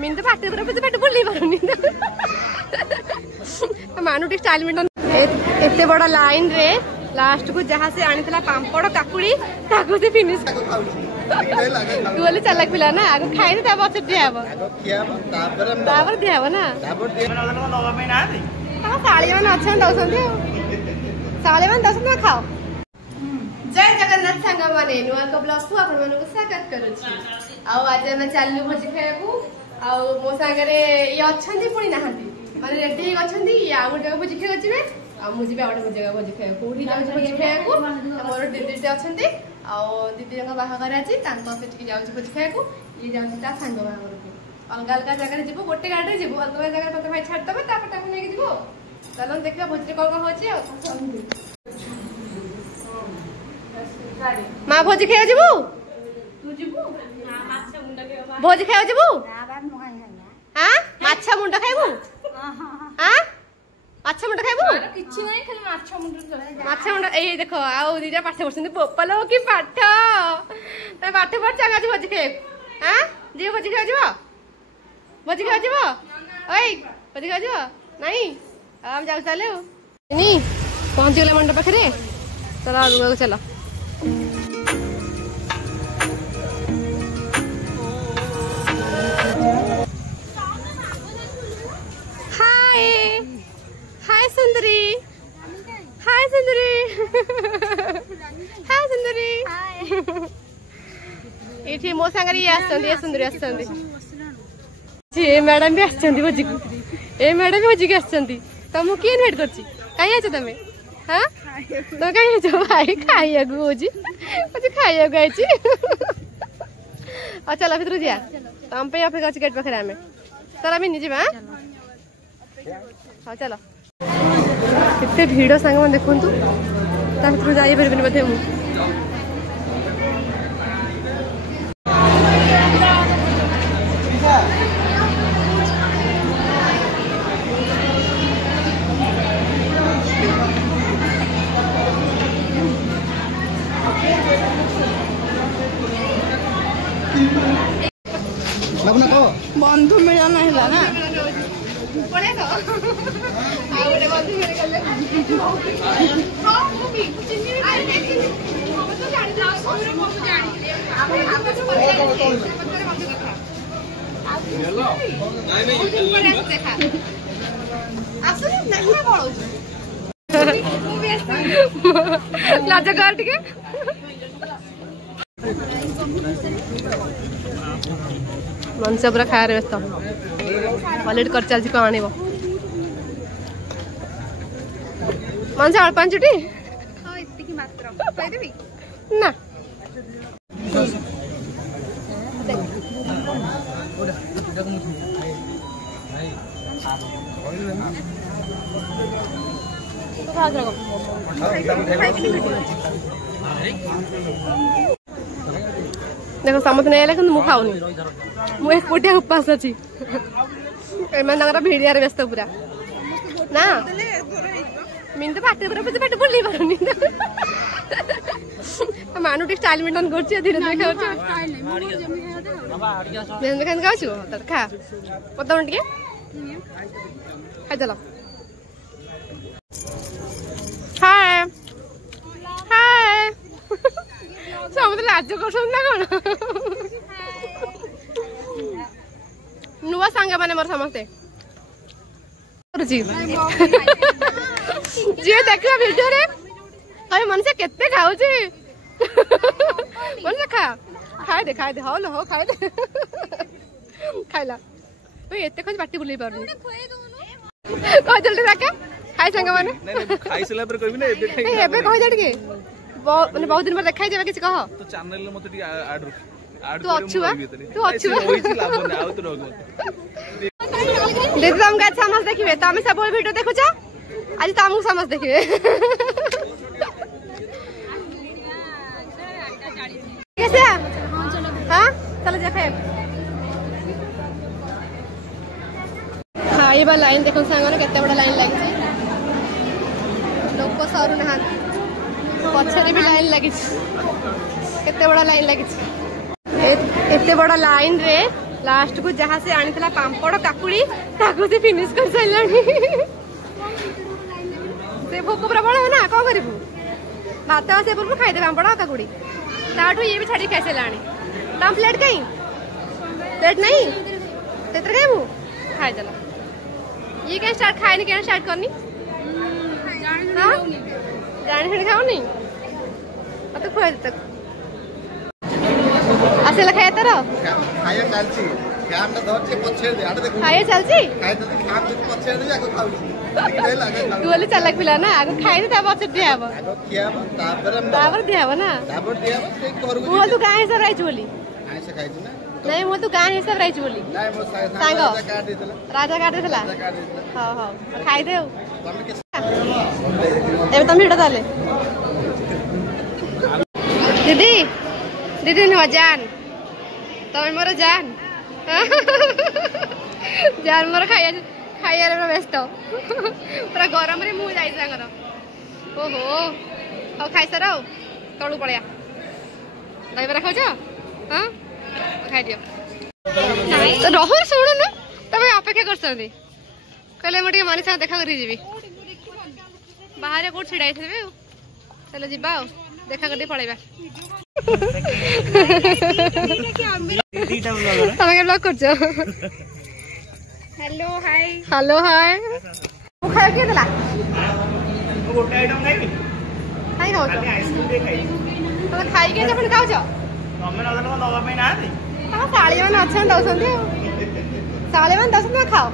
मिन तो पाटे पर पेट बुली पारुनी मानु टी स्टाइल मिटन एते बड़ा लाइन रे लास्ट को जहाँ से आनीला पापड़ काकुड़ी ताको से फिनिश तू बोले चालाक पिला ना आगो खाई ता बस दिया हबो तापर दिया हबो ना साड़ी मान अच्छा दौसंती साड़ी मान दौसंती खाओ जय जगन्नाथ सांग माने नुआ को ब्लॉग को आपण मन को स्वागत करू छी आ आज हम चालू भोजी खाया को आ मो संगरे ये अछंती पुणी नाहंती माने रेडी अछंती आ गुटे भोजी खाया जिवे आ मु जिवे आउट भोजी खाया कोठी जाउ भोजी खाया को मोर दीदी ते अछंती आ दीदी जंग बाहागर आछि तांको सेठी जाउ भोजी खाया को ये जाउ ता सांग बाहागर को अलग अलग जगह जीवो गोटे गाड़ी रे जीवो अलग जगह पते भाई छाड़ दबे तापर ताको नेकी जीवो चलो देखिबा भोजी कोन कोन होछि आ माँ भोजी खाया जीवु तू जीवु हां माछा मुंडा खाइबा भोजी खाया जीवु ना बाप न खाइ हां माछा मुंडा खाइबु हां हां माछा मुंडा खाइबु अरे किछि नै खाली माछा मुंडा ए देखो आउ दीटा पाठ पढछन बोपलो की पाठ त पाठ पढ चागा जी भोजी खाए हां जी भोजी खाया जीवो भोजी खाया जीवो ओए भोजी खाया जीवो नहीं हम जाउ चले नी पहुंच गेला मंडप पाखरे चलो आगु चलो हाय सुंदरी हाय सुंदरी हाय सुंदरी ये मो सांगरी ये सुंदरी आछंदी जे मैडम भी आछंदी भोजी को ए मैडम भी भोजी के आछंदी तुम के इनवाइट करछि काई आछो तमे हां तो काई आछो भाई खाइया को भोजी भोजी खाइया को आछि आ चला भीतर जिया तुम पे अपेक्षा अछि गेट पाखरे हमें चला भी निजिबा हां चलो कितने भीड़ सांग मन देखु भर जाई पारे बोधे मु बंधु मिलन है ना पड़े तो आउरे बंधु मेरे गले हां मु भी चिन्नी आई देखि हम तो जानि जा सोरे मु जानि आपण आपस पत्ते बंधु देखा हेलो नहीं नहीं देखा आसु नहीं बोलौ मु भी लाज कर ठीक मन से पूरा खाया व्यस्त पलेट कर चलती कौन आने मन से अल्प चुटी ना देखो समझ नहीं आया कि मु खाऊनी मु एक कोटिया उपास अच्छी भिड़िया व्यस्त पूरा ना मिन तो पाटे पर पेट बुली पारुनी मानु टी स्टाइल मेंटेन करछि धीरे धीरे खाउछि जेन खान खाउछु त खा पतन टिके खाइ चलो हाय हाय समझ लाज करछन ना कोन नुआ सांग माने मोर समस्ते जी जे देखियो वीडियो रे अरे मन से केते खाउची मन से खाए दे हो लो हो खाए दे खाइला ओए एते खोज बाटी बुलै पारनी कह जल्दी राके खाइ संग माने नहीं खाइ सला पर कहबी ना एबे खाइ एबे कह जड़ के माने बहुत दिन पर देखाइ जेबे किछ कह तो चैनल ले मते ऐड तू अच्छुआ होई छी लाभ ना आउ तो रोग दीदी तुम गाछ समझ देखिबे त हम सब वीडियो देखु छ आज त हम समझ देखिबे कैसे हां चलो जा फेर हां ये बा लाइन देखो सांगने केते बड़ा लाइन लागी छी लोक सरू ना पछरे भी लाइन लगी केते बड़ा लाइन लगी एते बड़ा लाइन रे लास्ट को जहाँ से आनी पापड़ काकुड़ी ताकू से फिनिश कर सारे से भोक प्रबल हो ना कौन करू भात से पूर्व खाईदे पापड़ काकुड़ी ताठू ये भी छाड़ी खाई सारे तम प्लेट कहीं प्लेट नहीं तेरे खाइबू खाईदेला ये क्या स्टार्ट खाए क्या स्टार्ट करनी जानी छड़ी खाओनी मत खुआ तक आसेला खाया तर खाया चलची काम ना धरचे पछे दे आडे देखो खाया चलची खाय त खाम दे पछे दे आको खाउची देखि लागे तू वाले चालक पिला ना आगो खाई दे तब पछे दियाब आको खियाब तापर दियाब ना तापर दियाब से घर को मो तू गाय हिसाब राइच बोली आइसे खाइछु ना नहीं मो तू गाय हिसाब राइच बोली नाही मो सांग काट देतला राजा काट देतला काट देतला हां हां खाई दे तमे के एबे तम भिडो ताले दीदी दीदी न जान तमे मोर जान जान मोर खाया खाया रे व्यस्त पूरा गरम रे मु जाई सांगर ओहो अब खाई सारो तळू पळया दहीबरा खाउछ हां खाई दियो तो रहर सुनु न तमे अपेक्षा करसंदी कहले म मानी साथ देखा करी जीवी बाहर कोठ छिड़ाई थे चलो जीवा देखा कर पड़ेगा तमे ब्लॉग करछो हेलो हाय हेलो हाय मु खाय के देला गोटे आइटम नहीं खाई खाओ खाली आइसक्रीम दे खाई तो खाई के जपन खाओ तमे न दवा पे ना दे साली मान अच्छा दौसंदी साली मान दौसंदी खाओ